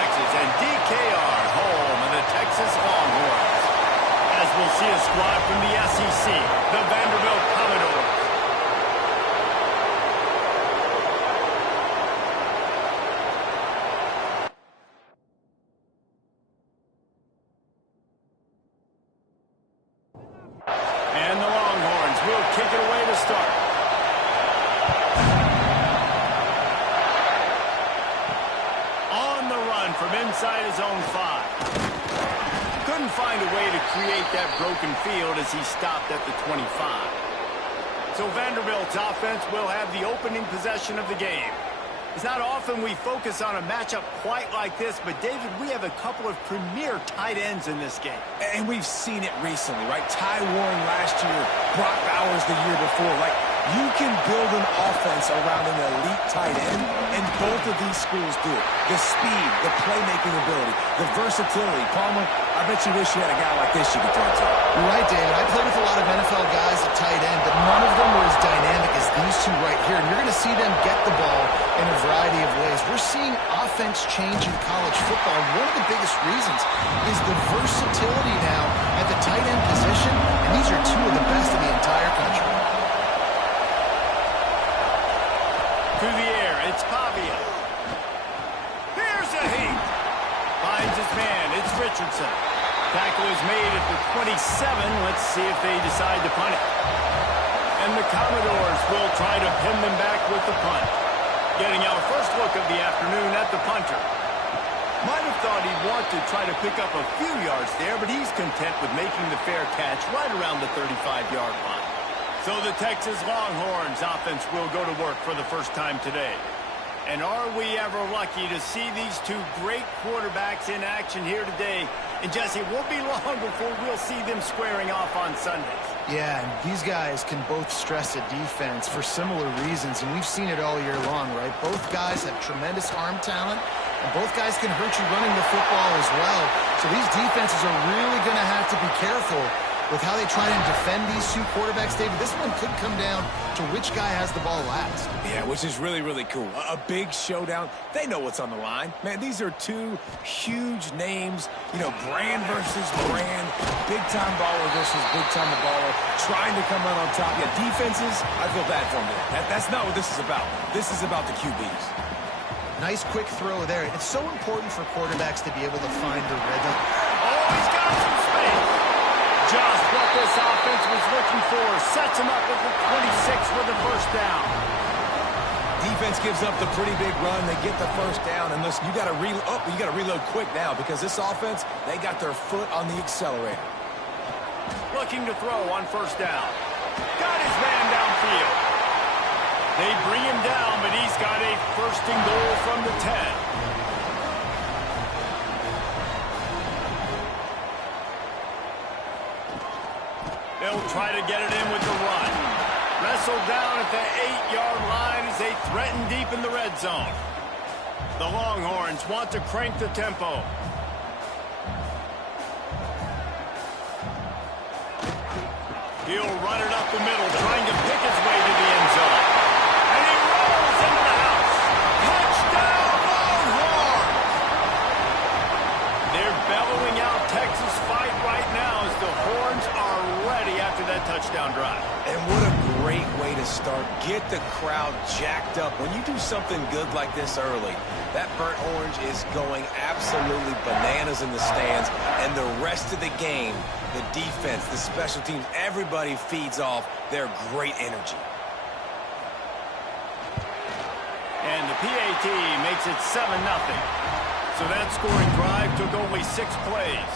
Texas, and DKR, home of the Texas Longhorns. As we'll see a squad from the SEC, the Vanderbilt Commodores. And the Longhorns will kick it away to start. On the run from inside his own 5. Couldn't find a way to create that broken field as he stopped at the 25. So Vanderbilt's offense will have the opening possession of the game. It's not often we focus on a matchup quite like this, but David, we have a couple of premier tight ends in this game. And we've seen it recently, right? Ty Warren last year, Brock Bowers the year before. Like, you can build an offense around an elite tight end, and both of these schools do it. The speed, the playmaking ability, the versatility. Palmer, I bet you wish you had a guy like this you could throw to. You're right, David. I played with a lot of NFL guys at tight end, but none of them were as dynamic as these two right here. And you're going to see them get the ball in a variety of ways. We're seeing offense change in college football. And one of the biggest reasons is the versatility now at the tight end position. And these are two of the best in the entire country. Through the air, it's Pavia. Here's a heat. Finds his man, it's Richardson. Tackle is made at the 27. Let's see if they decide to punt it. And the Commodores will try to pin them back with the punt. Getting our first look of the afternoon at the punter. Might have thought he'd want to try to pick up a few yards there, but he's content with making the fair catch right around the 35-yard line. So the Texas Longhorns offense will go to work for the first time today. And are we ever lucky to see these two great quarterbacks in action here today? And Jesse, it won't be long before we'll see them squaring off on Sundays. Yeah, and these guys can both stress a defense for similar reasons, and we've seen it all year long, right? Both guys have tremendous arm talent, and both guys can hurt you running the football as well. So these defenses are really going to have to be careful with how they try and defend these two quarterbacks, David. This one could come down to which guy has the ball last. Yeah, which is really, really cool. A big showdown. They know what's on the line. Man, these are two huge names. You know, brand versus brand. Big-time baller versus big-time baller. Trying to come out on top. Yeah, defenses, I feel bad for them. That's not what this is about. This is about the QBs. Nice quick throw there. It's so important for quarterbacks to be able to find the rhythm. Oh, he's got some space. Just what this offense was looking for. Sets him up at the 26 for the first down. Defense gives up the pretty big run. They get the first down. And listen, you got to reload quick now because this offense, they got their foot on the accelerator. Looking to throw on first down. Got his man downfield. They bring him down, but he's got a first and goal from the 10. They'll try to get it in with the run. Wrestled down at the 8-yard line as they threaten deep in the red zone. The Longhorns want to crank the tempo. He'll run it up the middle, trying to pick his way to the end zone. And he rolls into the house. Touchdown, Longhorns! They're bellowing out Texas fight right now as the Horns are ready after that touchdown drive. And what a great way to start. Get the crowd jacked up. When you do something good like this early, that burnt orange is going absolutely bananas in the stands. And the rest of the game, the defense, the special teams, everybody feeds off their great energy. And the PAT makes it 7-0. So that scoring drive took only 6 plays.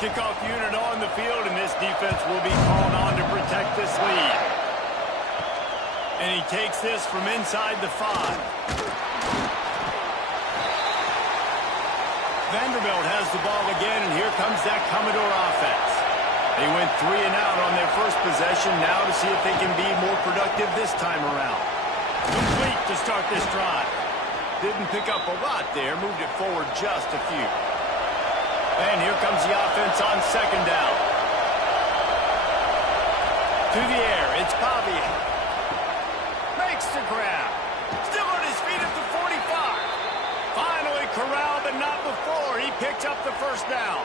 Kickoff unit on the field, and this defense will be called on to protect this lead. And he takes this from inside the 5. Vanderbilt has the ball again, and here comes that Commodore offense. They went 3 and out on their first possession, now to see if they can be more productive this time around. Complete to start this drive. Didn't pick up a lot there, moved it forward just a few. And here comes the offense on second down. To the air, it's Pavia. Makes the grab. Still on his feet at the 45. Finally corralled but not before. He picks up the first down.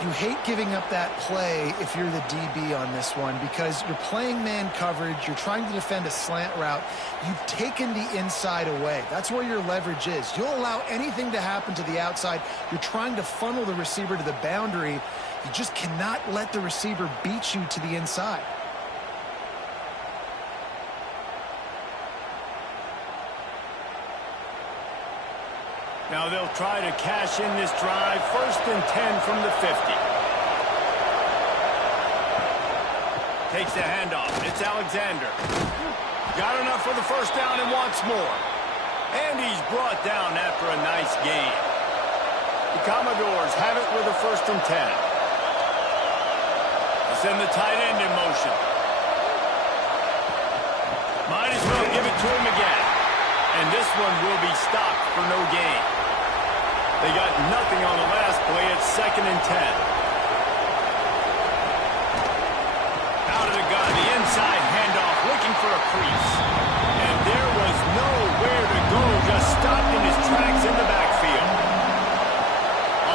You hate giving up that play if you're the DB on this one because you're playing man coverage. You're trying to defend a slant route. You've taken the inside away. That's where your leverage is. You'll allow anything to happen to the outside. You're trying to funnel the receiver to the boundary. You just cannot let the receiver beat you to the inside. Now they'll try to cash in this drive. 1st and 10 from the 50. Takes the handoff. It's Alexander. Got enough for the first down and wants more. And he's brought down after a nice gain. The Commodores have it with a 1st and 10. Send the tight end in motion. Might as well give it to him again. And this one will be stopped for no gain. They got nothing on the last play. It's 2nd and 10. Out of the gun, the inside handoff, looking for a crease. And there was nowhere to go, just stopped in his tracks in the backfield.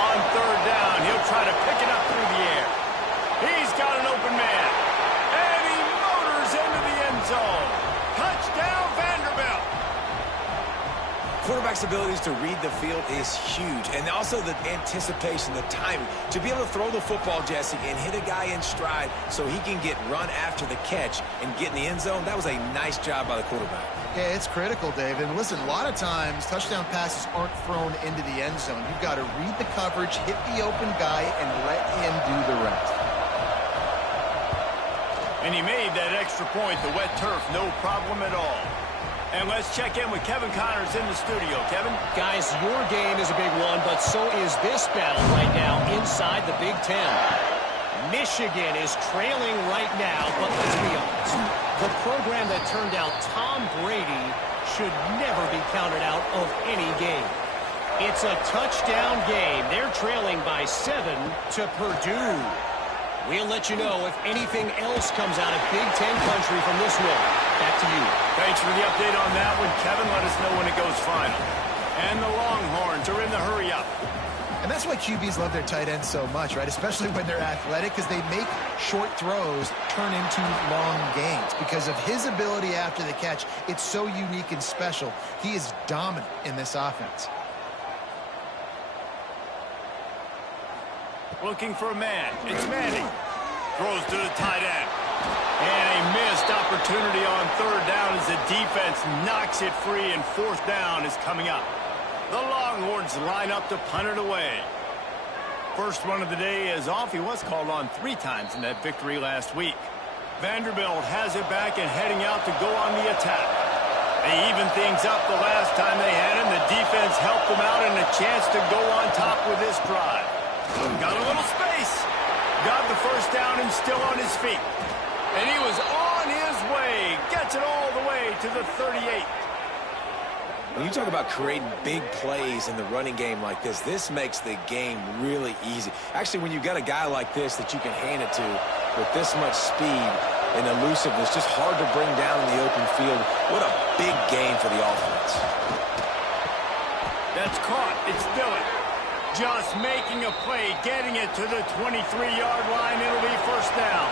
On 3rd down, he'll try to pick it up through the air. He's got an open man. And he motors into the end zone. Touchdown, Vanderbilt. Quarterback's abilities to read the field is huge. And also the anticipation, the timing. To be able to throw the football, Jesse, and hit a guy in stride so he can get run after the catch and get in the end zone, that was a nice job by the quarterback. Yeah, it's critical, Dave. And listen, a lot of times touchdown passes aren't thrown into the end zone. You've got to read the coverage, hit the open guy, and let him do the rest. And he made that extra point, the wet turf, no problem at all. And let's check in with Kevin Connors in the studio. Kevin? Guys, your game is a big one, but so is this battle right now inside the Big Ten. Michigan is trailing right now, but let's be honest. The program that turned out Tom Brady should never be counted out of any game. It's a touchdown game. They're trailing by 7 to Purdue. We'll let you know if anything else comes out of Big Ten country from this one. Back to you. Thanks for the update on that one, Kevin. Let us know when it goes final. And the Longhorns are in the hurry-up. And that's why QBs love their tight ends so much, right? Especially when they're athletic, because they make short throws turn into long gains. Because of his ability after the catch, it's so unique and special. He is dominant in this offense. Looking for a man. It's Manning. Throws to the tight end. And a missed opportunity on 3rd down as the defense knocks it free, and 4th down is coming up. The Longhorns line up to punt it away. First run of the day is off. He was called on 3 times in that victory last week. Vanderbilt has it back and heading out to go on the attack. They evened things up the last time they had him. The defense helped them out and a chance to go on top with this drive. Got a little space. Got the first down and still on his feet. And he was on his way. Gets it all the way to the 38. When you talk about creating big plays in the running game like this makes the game really easy. Actually, when you've got a guy like this that you can hand it to with this much speed and elusiveness, just hard to bring down in the open field. What a big game for the offense. That's caught. It's Dillon. Just making a play, getting it to the 23-yard line. It'll be 1st down.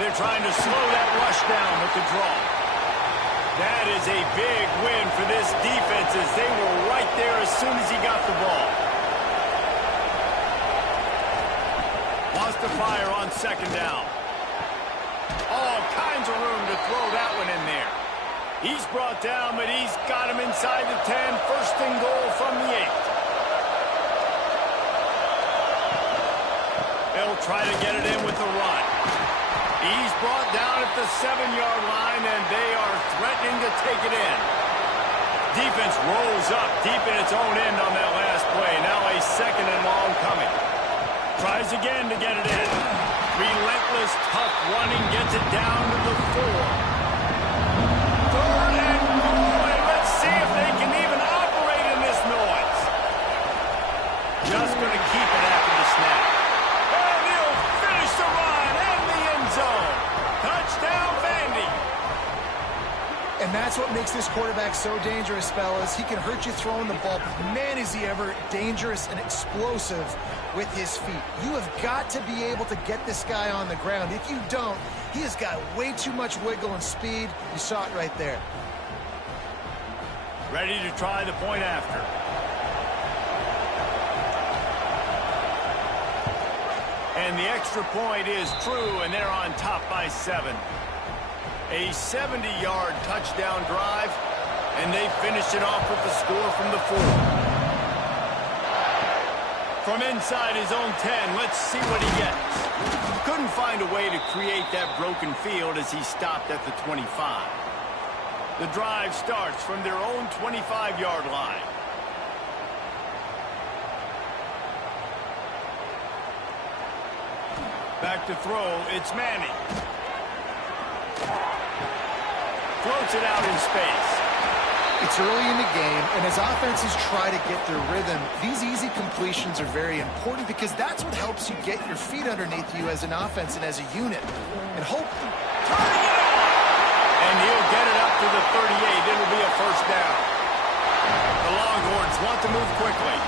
They're trying to slow that rush down with the draw. That is a big win for this defense as they were right there as soon as he got the ball. Wants to fire on 2nd down. All kinds of room to throw that one in there. He's brought down, but he's got him inside the 10. 1st and goal from the 8. They'll try to get it in with the run. He's brought down at the 7-yard line, and they are threatening to take it in. Defense rolls up deep in its own end on that last play. Now a 2nd and long coming. Tries again to get it in. Relentless, tough running, gets it down to the 4. 3rd and goal, and let's see if they can even operate in this noise. Just going to keep it after the snap. And he'll finish the run in the end zone. Touchdown, Vandy. And that's what makes this quarterback so dangerous, fellas. He can hurt you throwing the ball, but man, is he ever dangerous and explosive with his feet. You have got to be able to get this guy on the ground. If you don't, he has got way too much wiggle and speed. You saw it right there. Ready to try the point after. And the extra point is true, and they're on top by 7. A 70-yard touchdown drive, and they finished it off with the score from the 4. From inside his own 10, let's see what he gets. Couldn't find a way to create that broken field as he stopped at the 25. The drive starts from their own 25-yard line. Back to throw, it's Manning. Floats it out in space. It's early in the game, and as offenses try to get their rhythm, these easy completions are very important because that's what helps you get your feet underneath you as an offense and as a unit. And hope... And he'll get it up to the 38. It'll be a first down. The Longhorns want to move quickly.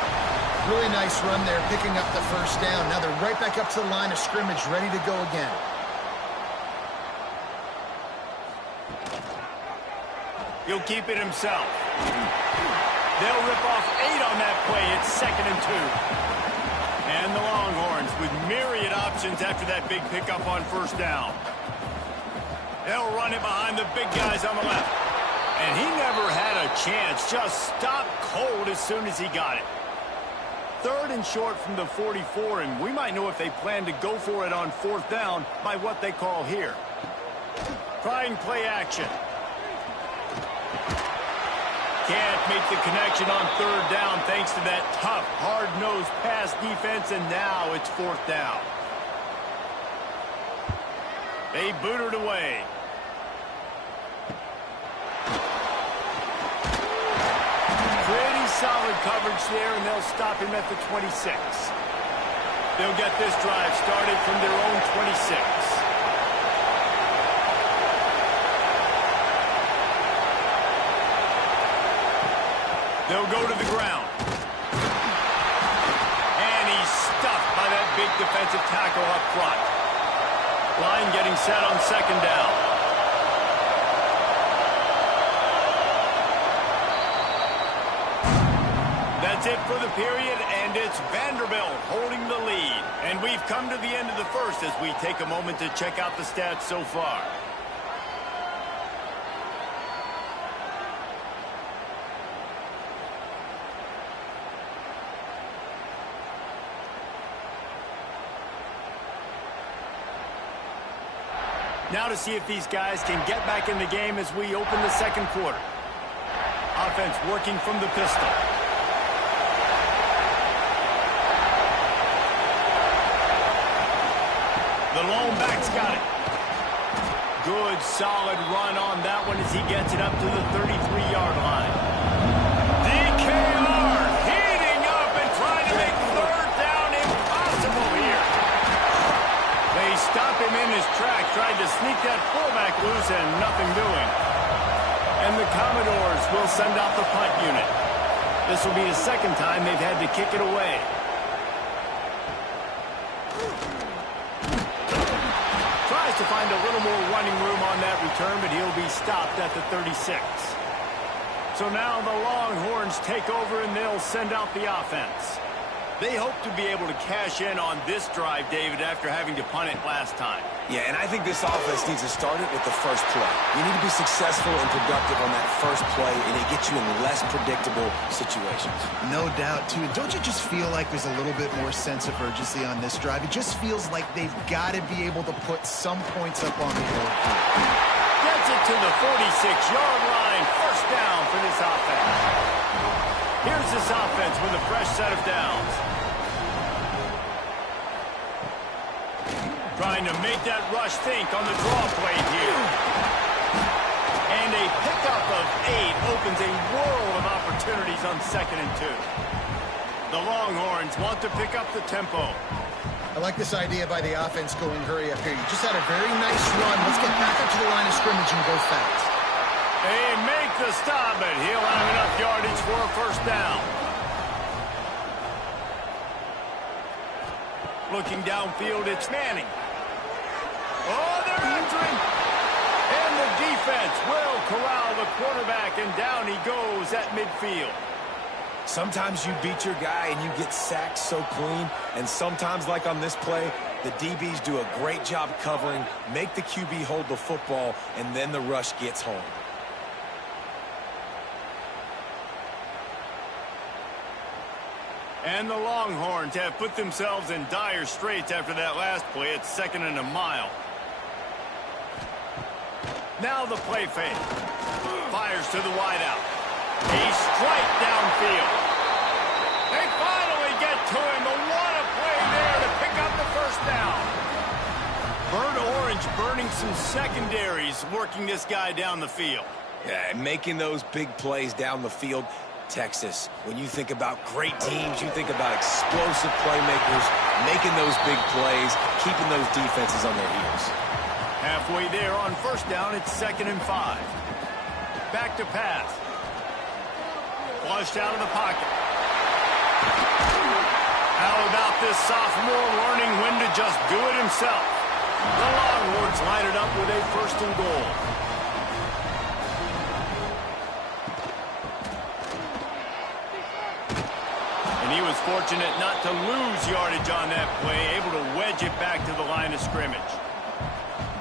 Really nice run there, picking up the first down. Now they're right back up to the line of scrimmage, ready to go again. He'll keep it himself. They'll rip off 8 on that play. It's 2nd and 2. And the Longhorns with myriad options after that big pickup on first down. They'll run it behind the big guys on the left. And he never had a chance. Just stopped cold as soon as he got it. 3rd and short from the 44, and we might know if they plan to go for it on 4th down by what they call here. Trying play action. Can't make the connection on 3rd down thanks to that tough, hard-nosed pass defense, and now it's 4th down. They boot it away. Pretty solid coverage there, and they'll stop him at the 26. They'll get this drive started from their own 26. They'll go to the ground. And he's stuffed by that big defensive tackle up front. Line getting set on 2nd down. That's it for the period, and it's Vanderbilt holding the lead. And we've come to the end of the first as we take a moment to check out the stats so far. Now to see if these guys can get back in the game as we open the 2nd quarter. Offense working from the pistol. The lone back's got it. Good, solid run on that one as he gets it up to the 33-yard line. DKR heating up and trying to make 3rd down impossible here. They stop him in his track, tried to sneak that fullback loose, and nothing doing. And the Commodores will send out the punt unit. This will be the 2nd time they've had to kick it away. Tries to find a little more running room on that return, but he'll be stopped at the 36. So now the Longhorns take over, and they'll send out the offense. They hope to be able to cash in on this drive, David, after having to punt it last time. Yeah, and I think this offense needs to start it with the first play. You need to be successful and productive on that first play, and it gets you in less predictable situations. No doubt, too. Don't you just feel like there's a little bit more sense of urgency on this drive? It just feels like they've got to be able to put some points up on the board. Gets it to the 46-yard line. First down for this offense. Here's this offense with a fresh set of downs. Trying to make that rush think on the draw play here. And a pickup of 8 opens a world of opportunities on 2nd and 2. The Longhorns want to pick up the tempo. I like this idea by the offense going hurry up here. You just had a very nice run. Let's get back up to the line of scrimmage and go fast. They make the stop, but he'll have enough yardage for a first down. Looking downfield, it's Manning. Oh, they're entering. And the defense will corral the quarterback, and down he goes at midfield. Sometimes you beat your guy and you get sacked so clean, and sometimes, like on this play, the DBs do a great job covering, make the QB hold the football, and then the rush gets home. And the Longhorns have put themselves in dire straits after that last play. It's 2nd and a mile. Now the play fake. Fires to the wideout. A strike downfield. They finally get to him, but what a play there to pick up the first down. Burnt Orange burning some secondaries, working this guy down the field. Yeah, and making those big plays down the field. Texas, when you think about great teams, you think about explosive playmakers, making those big plays, keeping those defenses on their heels. Halfway there on first down, it's 2nd and 5. Back to pass. Flushed out of the pocket. How about this sophomore learning when to just do it himself? The Longhorns line it up with a 1st and goal. And he was fortunate not to lose yardage on that play, able to wedge it back to the line of scrimmage.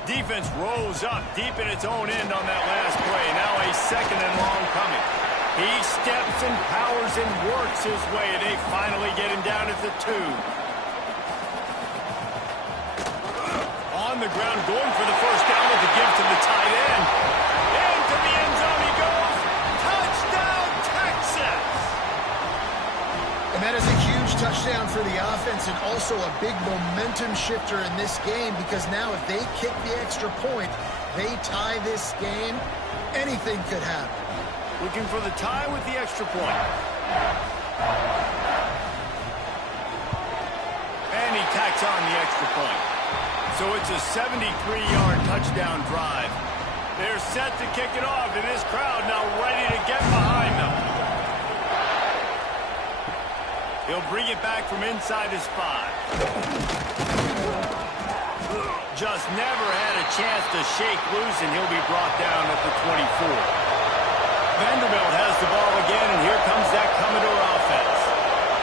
Defense rolls up deep in its own end on that last play. Now a 2nd and long coming. He steps and powers and works his way. They finally get him down at the 2. On the ground, going for the first down with the give to the tight end. Into the end zone he goes. Touchdown, Texas! And that is a huge touchdown for the offense and also a big momentum shifter in this game, because now if they kick the extra point, they tie this game, anything could happen. Looking for the tie with the extra point. And he tacks on the extra point. So it's a 73-yard touchdown drive. They're set to kick it off, and this crowd now ready to get behind them. He'll bring it back from inside his 5. Just never had a chance to shake loose, and he'll be brought down at the 24. Vanderbilt has the ball again, and here comes that Commodore offense.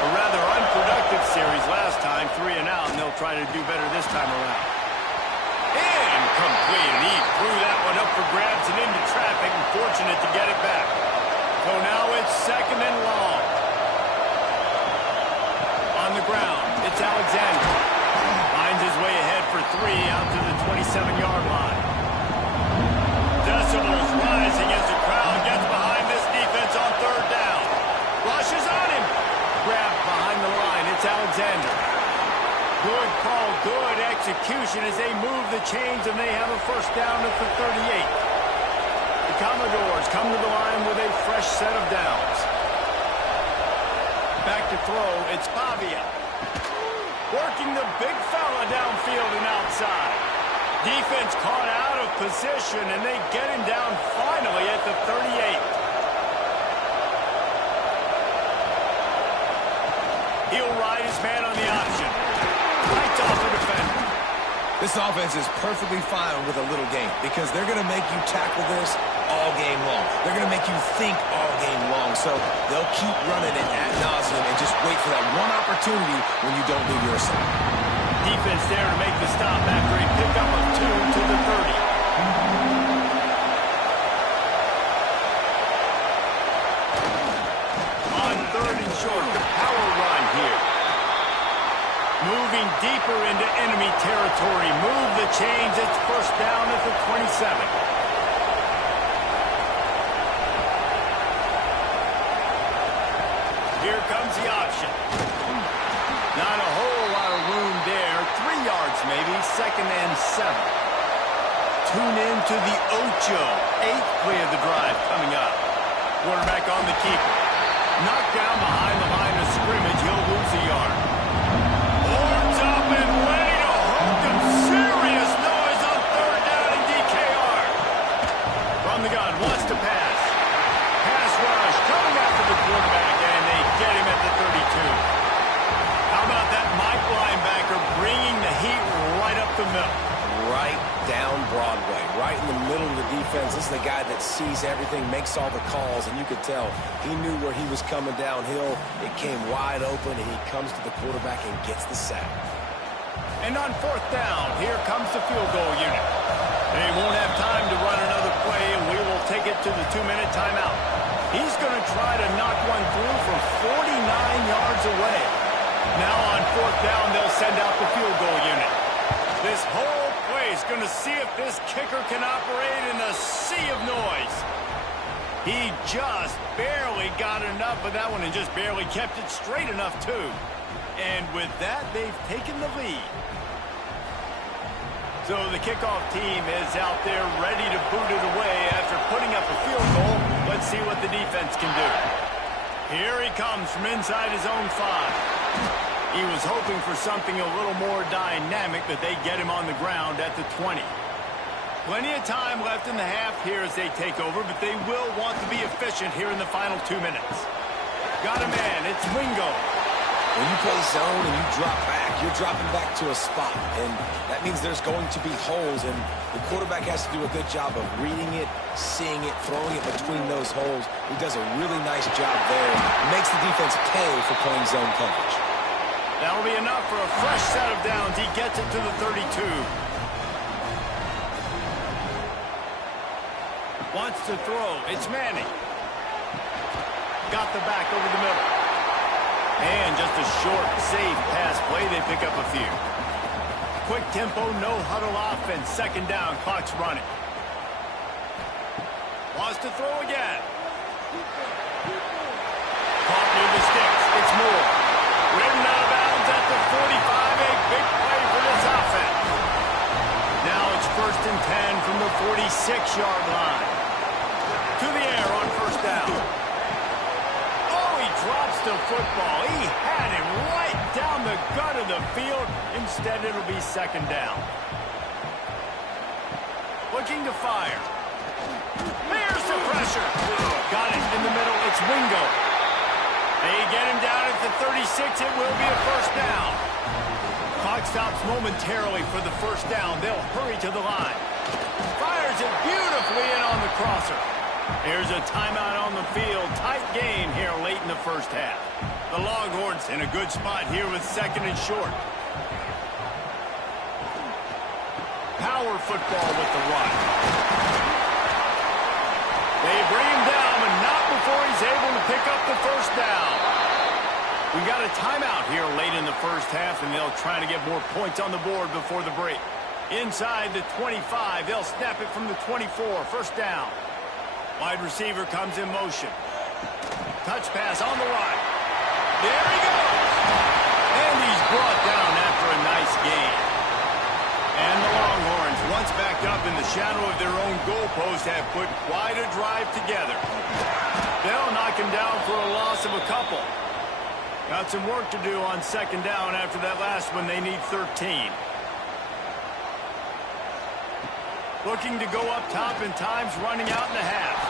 A rather unproductive series last time, 3 and out, and they'll try to do better this time around. Incomplete, and he threw that one up for grabs and into traffic, and fortunate to get it back. So now it's 2nd and long. On the ground, it's Alexander. Finds his way ahead for 3 out to the 27-yard line. Decibels rising as the crowd gets behind this defense on 3rd down. Rushes on him. Grabbed behind the line. It's Alexander. Good call, good execution as they move the chains, and they have a first down at the 38. The Commodores come to the line with a fresh set of downs. Back to throw, it's Pavia. Working the big fella downfield and outside. Defense caught out of position, and they get him down finally at the 38. He'll ride his man on the option. Right off the defender. This offense is perfectly fine with a little game because they're going to make you tackle this all game long. They're going to make you think all game long. So they'll keep running it ad nauseum and just wait for that one opportunity when you don't leave your assignment. Defense there to make the stop after a pickup of 2 to the 30. On 3rd and short, the power run here. Moving deeper into enemy territory. Move the chains. It's first down at the 27. Here comes the option. Not a whole lot of room there. 3 yards maybe. 2nd and 7. Tune in to the Ocho. 8th play of the drive coming up. Quarterback on the keeper. Knocked down behind the line of scrimmage. He'll lose a yard. Horns up and ready to hook him. Serious noise on 3rd down in DKR. From the gun. Wants to pass. the defense. This is the guy that sees everything, makes all the calls, and you could tell he knew where he was coming downhill. It came wide open, and he comes to the quarterback and gets the sack. And on fourth down, here comes the field goal unit. They won't have time to run another play, and we will take it to the 2-minute timeout. He's going to try to knock one through from 49 yards away. Now on fourth down, they'll send out the field goal unit. This whole play is going to see if this kicker can operate in a sea of noise. He just barely got enough of that one and just barely kept it straight enough, too. And with that, they've taken the lead. So the kickoff team is out there ready to boot it away after putting up a field goal. Let's see what the defense can do. Here he comes from inside his own 5. He was hoping for something a little more dynamic, that they get him on the ground at the 20. Plenty of time left in the half here as they take over, but they will want to be efficient here in the final 2 minutes. Got a man, it's Wingo. When you play zone and you drop back, you're dropping back to a spot, and that means there's going to be holes, and the quarterback has to do a good job of reading it, seeing it, throwing it between those holes. He does a really nice job there. Makes the defense pay for playing zone coverage. That'll be enough for a fresh set of downs. He gets it to the 32. Wants to throw. It's Manning. Got the back over the middle. And just a short, safe pass play. They pick up a few. Quick tempo, no huddle offense. Second down, clock's running. Wants to throw again. Caught near the sticks. It's Moore. Ridden out of bounds at the 45. A big play for this offense. Now it's 1st and 10 from the 46-yard line. To the air on first down. Oh, he drops the football. He had him right down the gut of the field. Instead, it'll be second down. Looking to fire. There's the pressure. Got it in the middle. It's Wingo. They get him down at the 36. It will be a first down. Clock stops momentarily for the first down. They'll hurry to the line. Fires it beautifully in on the crosser. Here's a timeout on the field. Tight game here late in the first half. The Longhorns in a good spot here with second and short. Power football with the run. They bring him down, but not before he's able to pick up the first down. We got a timeout here late in the first half, and they'll try to get more points on the board before the break. Inside the 25, they'll snap it from the 24. First down. Wide receiver comes in motion. Touch pass on the right. There he goes. And he's brought down after a nice gain. And the Longhorns, once backed up in the shadow of their own goalpost, have put quite a drive together. They'll knock him down for a loss of a couple. Got some work to do on second down after that last one. They need 13. Looking to go up top, and time's running out in the half.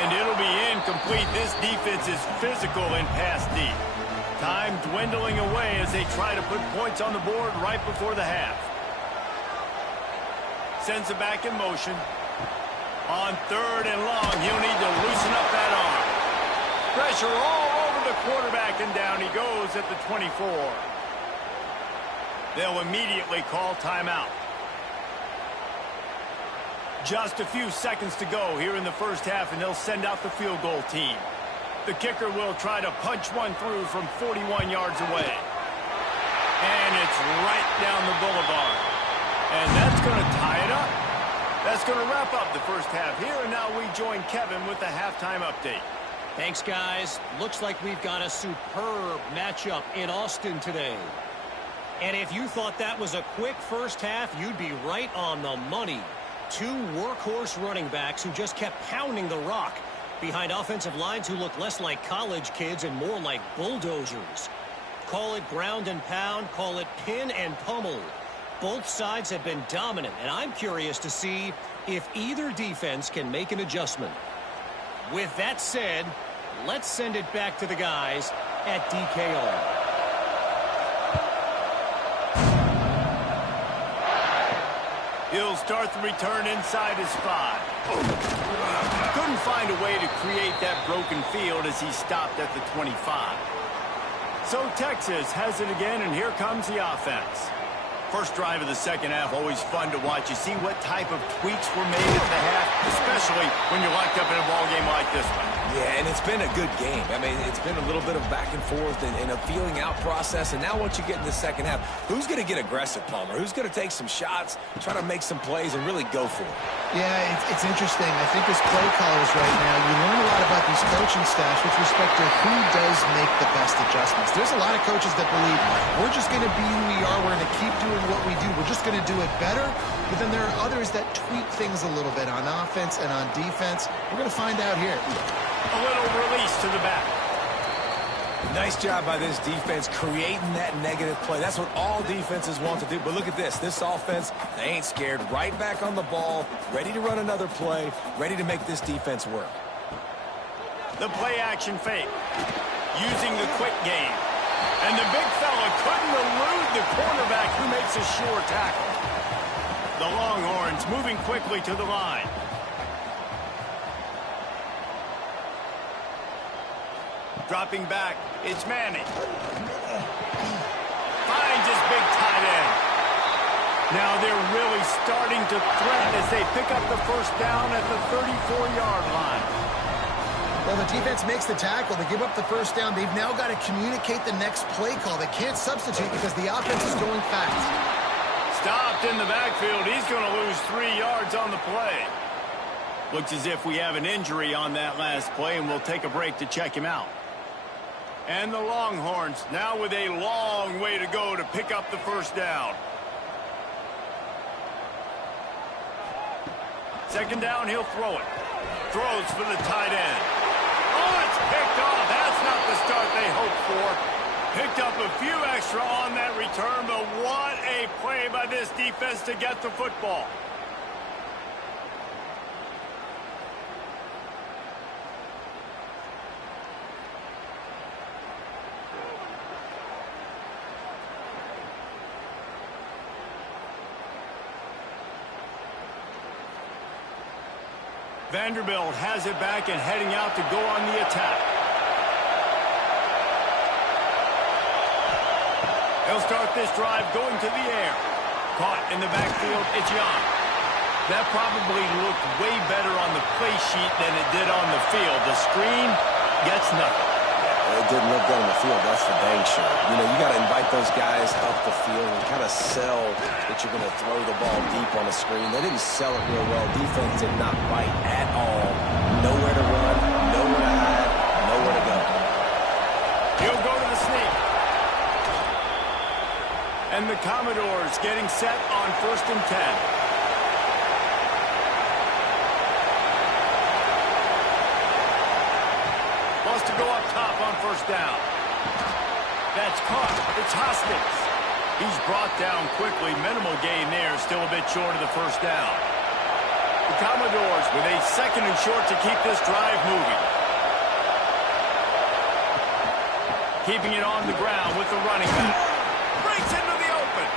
And it'll be incomplete. This defense is physical and pass deep. Time dwindling away as they try to put points on the board right before the half. Sends it back in motion. On third and long, he'll need to loosen up that arm. Pressure all over the quarterback, and down he goes at the 24. They'll immediately call timeout. Just a few seconds to go here in the first half, and they'll send out the field goal team. The kicker will try to punch one through from 41 yards away. And it's right down the boulevard. And that's going to tie it up. That's going to wrap up the first half here, and now we join Kevin with the halftime update. Thanks, guys. Looks like we've got a superb matchup in Austin today. And if you thought that was a quick first half, you'd be right on the money. Two workhorse running backs who just kept pounding the rock behind offensive lines who look less like college kids and more like bulldozers. Call it ground and pound, call it pin and pummel. Both sides have been dominant, and I'm curious to see if either defense can make an adjustment. With that said, let's send it back to the guys at DKR. He'll start the return inside his 5. Couldn't find a way to create that broken field as he stopped at the 25. So Texas has it again, and here comes the offense. First drive of the second half, always fun to watch. You see what type of tweaks were made at the half, especially when you're locked up in a ball game like this one. Yeah, and it's been a good game. I mean, it's been a little bit of back and forth and a feeling out process. And now once you get in the second half, who's going to get aggressive, Palmer? Who's going to take some shots, try to make some plays, and really go for it? Yeah, it's interesting. I think as play callers right now, you learn a lot about these coaching staffs with respect to who does make the best adjustments. There's a lot of coaches that believe we're just going to be who we are. We're going to keep doing what we do. We're just going to do it better. But then there are others that tweak things a little bit on offense and on defense. We're going to find out here. A little release to the back. Nice job by this defense creating that negative play. That's what all defenses want to do. But look at this. This offense, they ain't scared. Right back on the ball, ready to run another play, ready to make this defense work. The play action fake. Using the quick game. And the big fella couldn't elude the cornerback who makes a sure tackle. The Longhorns moving quickly to the line. Dropping back, it's Manning. Finds his big tight end. Now they're really starting to threaten as they pick up the first down at the 34-yard line. Well, the defense makes the tackle. They give up the first down. They've now got to communicate the next play call. They can't substitute because the offense is going fast. Stopped in the backfield. He's going to lose 3 yards on the play. Looks as if we have an injury on that last play, and we'll take a break to check him out. And the Longhorns now with a long way to go to pick up the first down. Second down, he'll throw it. Throws for the tight end. Oh, it's picked off. That's not the start they hoped for. Picked up a few extra on that return, but what a play by this defense to get the football. Vanderbilt has it back and heading out to go on the attack. They'll start this drive going to the air. Caught in the backfield, it's Young. That probably looked way better on the play sheet than it did on the field. The screen gets nothing. It didn't look good on the field, that's for dang sure. You know, you got to invite those guys up the field and kind of sell that you're going to throw the ball deep on the screen. They didn't sell it real well. Defense did not bite at all. Nowhere to run, nowhere to hide, nowhere to go. He'll go to the sneak. And the Commodores getting set on 1st and 10. Wants to go up top on first down. That's caught. It's Hoskins. He's brought down quickly. Minimal gain there. Still a bit short of the first down. The Commodores with a 2nd and short to keep this drive moving. Keeping it on the ground with the running back. Breaks into the open.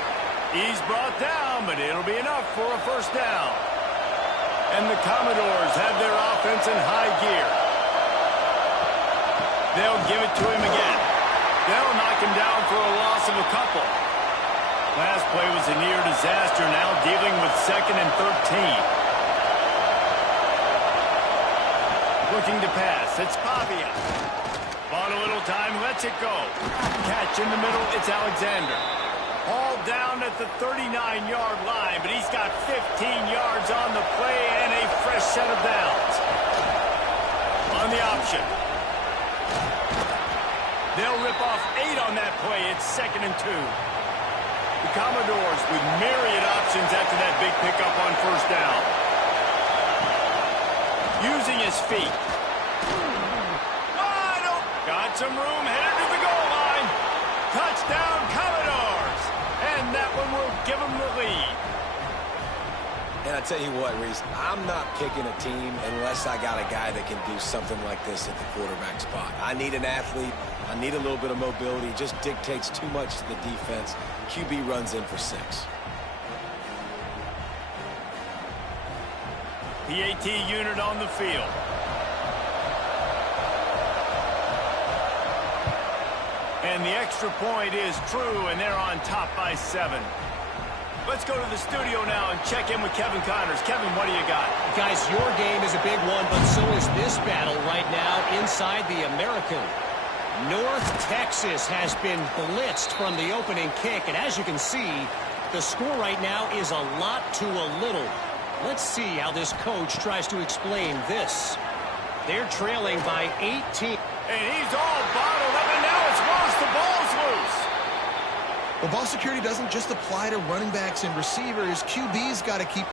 He's brought down, but it'll be enough for a first down. And the Commodores have their offense in high gear. They'll give it to him again. They'll knock him down for a loss of a couple. Last play was a near disaster, now dealing with 2nd and 13. Looking to pass, it's Pavia. Bought a little time, lets it go. Catch in the middle, it's Alexander. All down at the 39-yard line, but he's got 15 yards on the play and a fresh set of downs. On the option. They'll rip off 8 on that play. It's 2nd and 2. The Commodores with myriad options after that big pickup on first down. Using his feet. Wide open. Got some room, headed to the goal line. Touchdown, Commodores. And that one will give them the lead. And I tell you what, Reese, I'm not picking a team unless I got a guy that can do something like this at the quarterback spot. I need an athlete. I need a little bit of mobility. It just dictates too much to the defense. QB runs in for 6. PAT unit on the field. And the extra point is true, and they're on top by 7. Let's go to the studio now and check in with Kevin Connors. Kevin, what do you got? Guys, your game is a big one, but so is this battle right now inside the American. North Texas has been blitzed from the opening kick, and as you can see, the score right now is a lot to a little. Let's see how this coach tries to explain this. They're trailing by 18. And he's all bottled up, and now it's loose. The ball's loose. Well, ball security doesn't just apply to running backs and receivers. QB's got to keep